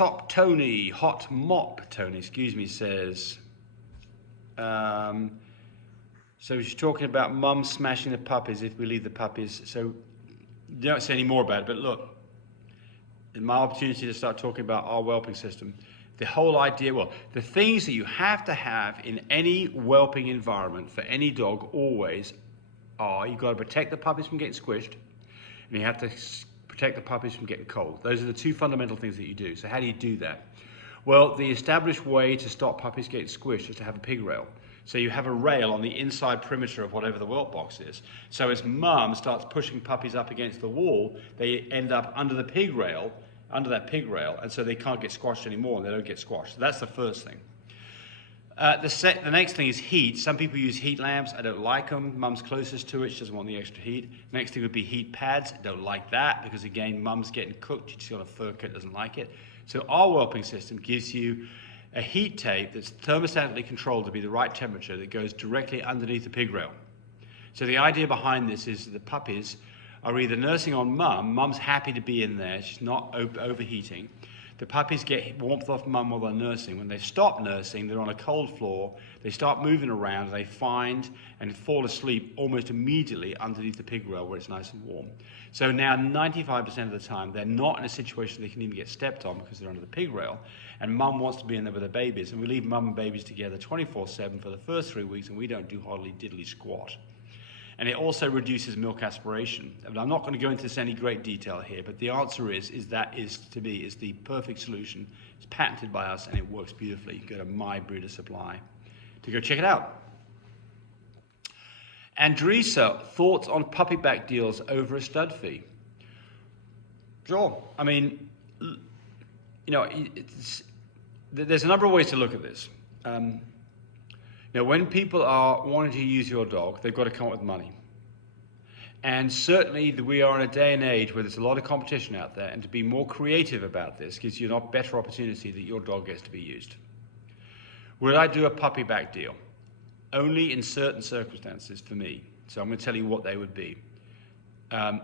Hot Mop Tony, excuse me, says, so she's talking about mum smashing the puppies if we leave the puppies. So you don't say any more about it, but look, in my opportunity to start talking about our whelping system, the whole idea, well, the things that you have to have in any whelping environment for any dog always are, you've got to protect the puppies from getting squished, and you have to protect the puppies from getting cold. Those are the two fundamental things that you do. So how do you do that? Well, the established way to stop puppies getting squished is to have a pig rail. So you have a rail on the inside perimeter of whatever the whelp box is. So as mum starts pushing puppies up against the wall, they end up under the pig rail, under that pig rail, and so they can't get squashed anymore, and they don't get squashed. So that's the first thing. The next thing is heat. Some people use heat lamps. I don't like them. Mum's closest to it. She doesn't want the extra heat. Next thing would be heat pads. I don't like that because, again, mum's getting cooked. She's got a fur coat, doesn't like it. So our whelping system gives you a heat tape that's thermostatically controlled to be the right temperature that goes directly underneath the pig rail. So the idea behind this is that the puppies are either nursing on mum. Mum's happy to be in there. She's not overheating. The puppies get warmth off mum while they're nursing. When they stop nursing, they're on a cold floor. They start moving around. And they find and fall asleep almost immediately underneath the pig rail where it's nice and warm. So now 95% of the time, they're not in a situation they can even get stepped on because they're under the pig rail. And mum wants to be in there with her babies. And we leave mum and babies together 24/7 for the first 3 weeks, and we don't do hardly diddly squat. And it also reduces milk aspiration. And I'm not going to go into this in any great detail here, but the answer is to me the perfect solution. It's patented by us and it works beautifully. You can go to My Breeder Supply to go check it out. Andresa, thoughts on puppy back deals over a stud fee? Sure. I mean, you know, there's a number of ways to look at this. Now, when people are wanting to use your dog, they've got to come up with money. And certainly we are in a day and age where there's a lot of competition out there, and to be more creative about this gives you a better opportunity that your dog gets to be used. Would I do a puppy back deal? Only in certain circumstances for me. So I'm going to tell you what they would be.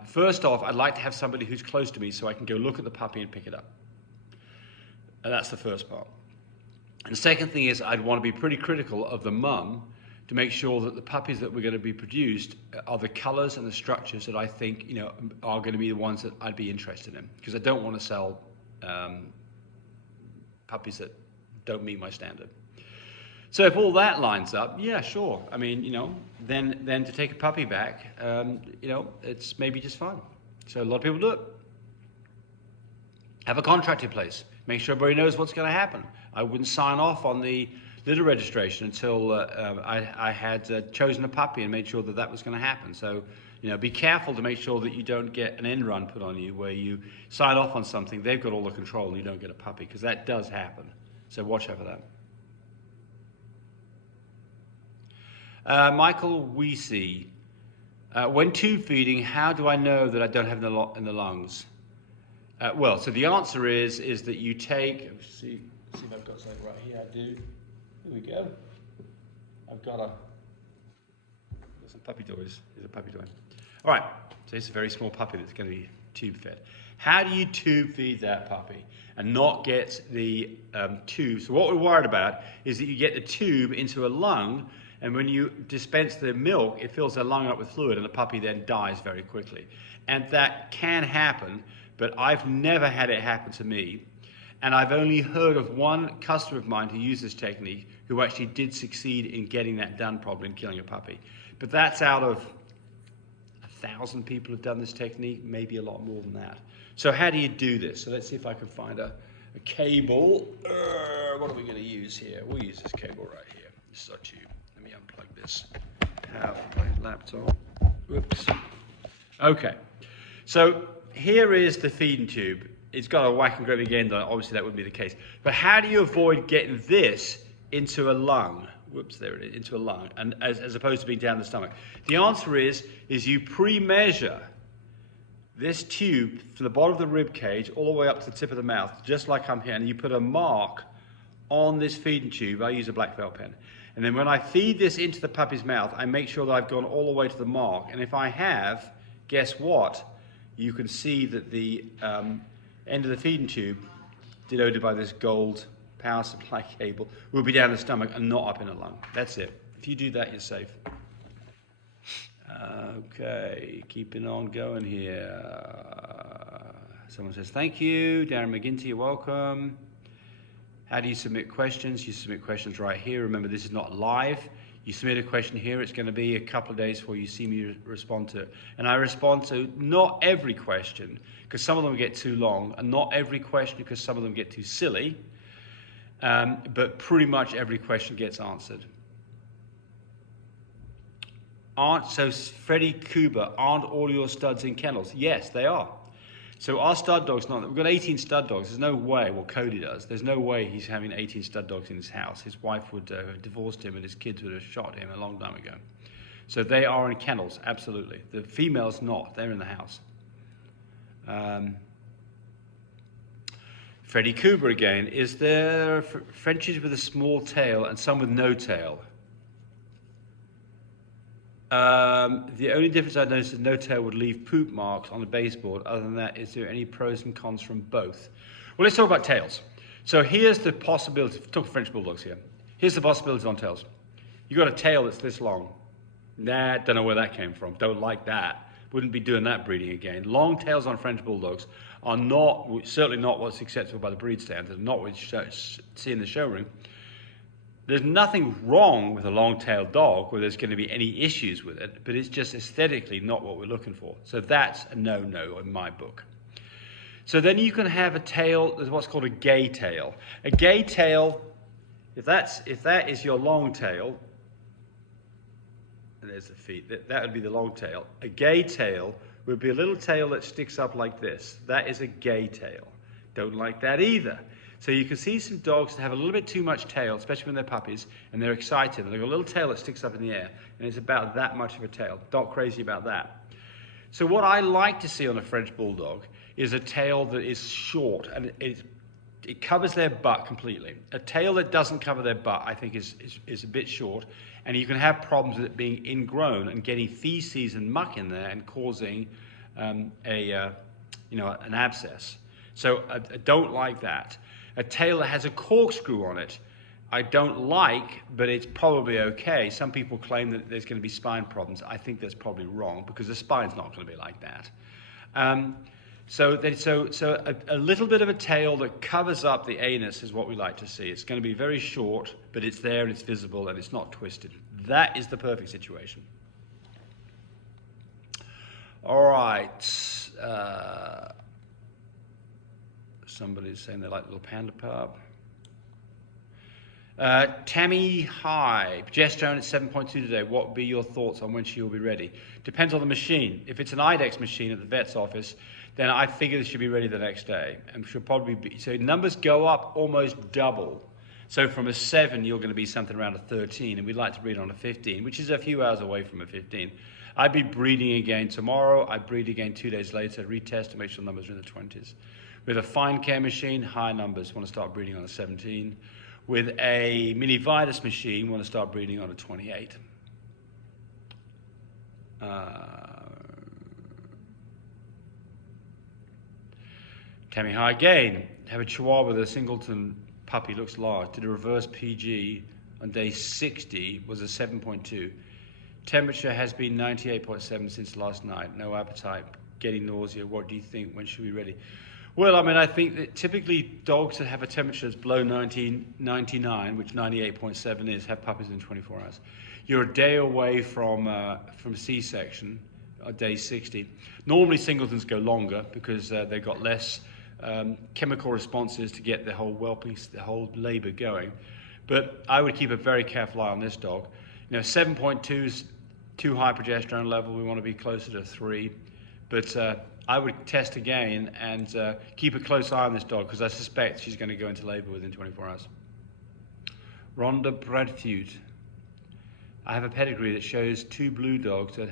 First off, I'd like to have somebody who's close to me so I can go look at the puppy and pick it up. And that's the first part. And the second thing is I'd want to be pretty critical of the mum to make sure that the puppies that we're going to be produced are the colors and the structures that I think, you know, are going to be the ones that I'd be interested in. Because I don't want to sell puppies that don't meet my standard. So if all that lines up, yeah, sure. I mean, you know, then to take a puppy back, you know, it's maybe just fine. So a lot of people do it. Have a contract in place. Make sure everybody knows what's going to happen. I wouldn't sign off on the litter registration until I had chosen a puppy and made sure that that was going to happen. So, you know, be careful to make sure that you don't get an end run put on you where you sign off on something, they've got all the control and you don't get a puppy, because that does happen. So watch out for that. Michael Weesey, when tube feeding, how do I know that I don't have in the lungs? Well, so the answer is that you take, see if I've got something right here. I do. Here we go. I've got some puppy toys. Here's a puppy toy. All right, so it's a very small puppy that's going to be tube fed. How do you tube feed that puppy and not get the tube? So what we're worried about is that you get the tube into a lung, and when you dispense the milk, it fills the lung up with fluid, and the puppy then dies very quickly. And that can happen, but I've never had it happen to me. And I've only heard of one customer of mine who used this technique who actually did succeed in getting that done properly and killing a puppy. But that's out of 1,000 people who've done this technique, maybe a lot more than that. So how do you do this? So let's see if I can find a cable. What are we going to use here? We'll use this cable right here. This is our tube. Let me unplug this. Have my laptop. Whoops. Okay. So here is the feeding tube. It's got a whack and gravy end on it. Obviously, that wouldn't be the case. But how do you avoid getting this into a lung? Whoops, there it is, into a lung, and as opposed to being down the stomach? The answer is you pre-measure this tube from the bottom of the rib cage all the way up to the tip of the mouth, just like I'm here, and you put a mark on this feeding tube. I use a black felt pen. And then when I feed this into the puppy's mouth, I make sure that I've gone all the way to the mark. And if I have, guess what? You can see that the end of the feeding tube denoted by this gold power supply cable, will be down the stomach and not up in the lung. That's it. If you do that, you're safe. Okay, keeping on going here. Someone says, thank you. Darren McGinty, you're welcome. How do you submit questions? You submit questions right here. Remember, this is not live. You submit a question here, it's going to be a couple of days before you see me respond to it. And I respond to not every question, because some of them get too long, and not every question because some of them get too silly, but pretty much every question gets answered. So Freddie Kuba, aren't all your studs in kennels? Yes, they are. So our stud dogs, we've got 18 stud dogs. There's no way, well, Cody does, there's no way he's having 18 stud dogs in his house. His wife would have divorced him and his kids would have shot him a long time ago. So they are in kennels, absolutely. The females not, they're in the house. Freddie Kuba again, is there Frenchies with a small tail and some with no tail? The only difference I've noticed is no tail would leave poop marks on the baseboard. Other than that, is there any pros and cons from both? Well, let's talk about tails. So here's the possibility, talk French Bulldogs here. Here's the possibilities on tails. You got a tail that's this long. Nah, don't know where that came from. Don't like that. Wouldn't be doing that breeding again. Long tails on French Bulldogs are not, certainly not what's acceptable by the breed standard, not what you see in the showroom. There's nothing wrong with a long-tailed dog where there's going to be any issues with it, but it's just aesthetically not what we're looking for. So that's a no-no in my book. So then you can have a tail, there's what's called a gay tail. A gay tail, if that is your long tail, and there's the feet, that would be the long tail. A gay tail would be a little tail that sticks up like this. That is a gay tail. Don't like that either. So you can see some dogs that have a little bit too much tail, especially when they're puppies, and they're excited. And they've got a little tail that sticks up in the air, and it's about that much of a tail. Not crazy about that. So what I like to see on a French Bulldog is a tail that is short, and it covers their butt completely. A tail that doesn't cover their butt, I think, is a bit short, and you can have problems with it being ingrown and getting feces and muck in there and causing an abscess. So I don't like that. A tail that has a corkscrew on it, I don't like, but it's probably okay. Some people claim that there's going to be spine problems. I think that's probably wrong because the spine's not going to be like that. So a little bit of a tail that covers up the anus is what we like to see. It's going to be very short, but it's there and it's visible and it's not twisted. That is the perfect situation. All right. Somebody's saying they like little panda pup. Tammy, hi. Progesterone at 7.2 today. What would be your thoughts on when she will be ready? Depends on the machine. If it's an IDEX machine at the vet's office, then I figure this should be ready the next day. And she'll probably be, so numbers go up almost double. So from a 7, you're going to be something around a 13, and we'd like to breed on a 15, which is a few hours away from a 15. I'd be breeding again tomorrow. I'd breed again 2 days later, retest to make sure the numbers are in the 20s. With a fine care machine, high numbers, want to start breeding on a 17. With a mini Vitus machine, want to start breeding on a 28. Tammy, hi again. Have a Chihuahua with a Singleton puppy, looks large. Did a reverse PG on day 60, was a 7.2. Temperature has been 98.7 since last night. No appetite, getting nausea. What do you think? When should we be ready? Well, I mean, I think that typically dogs that have a temperature that's below 99, which 98.7 is, have puppies in 24 hours. You're a day away from C-section, day 60. Normally, singletons go longer because they've got less chemical responses to get the whole whelping, the whole labor going. But I would keep a very careful eye on this dog. 7.2 is too high progesterone level. We want to be closer to 3. But I would test again and keep a close eye on this dog because I suspect she's going to go into labor within 24 hours. Rhonda Bradfeud. I have a pedigree that shows 2 blue dogs that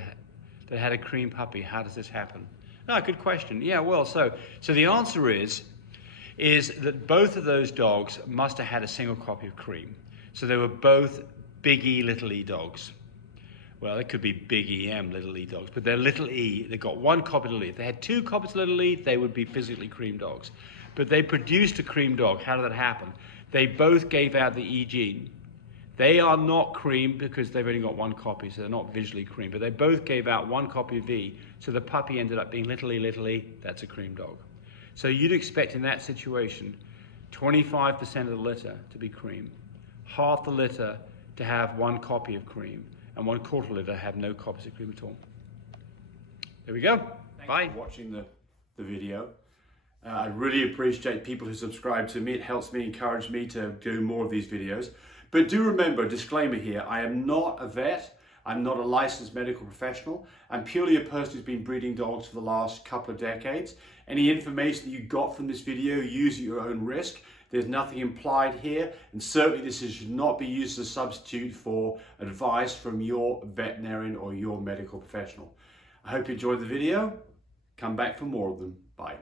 had a cream puppy. How does this happen? No, good question. Yeah, well, so the answer is that both of those dogs must have had a single copy of cream. So they were both big E, little e dogs. Well, it could be big EM, little e dogs, but they're little e. They've got 1 copy of little e. If they had 2 copies of little e, they would be physically cream dogs. but they produced a cream dog. How did that happen? They both gave out the E gene. They are not cream because they've only got one copy, so they're not visually cream, but they both gave out one copy of V, so the puppy ended up being little e, that's a cream dog. So you'd expect in that situation 25% of the litter to be cream, half the litter to have one copy of cream, and 1/4 litter have no copies of cream at all. There we go. Thanks Bye. for watching the video. I really appreciate people who subscribe to me. It helps me, encourage me to do more of these videos. But do remember, disclaimer here, I am not a vet. I'm not a licensed medical professional. I'm purely a person who's been breeding dogs for the last couple of decades. Any information that you got from this video, use at your own risk. There's nothing implied here, and certainly this should not be used as a substitute for advice from your veterinarian or your medical professional. I hope you enjoyed the video. Come back for more of them. Bye.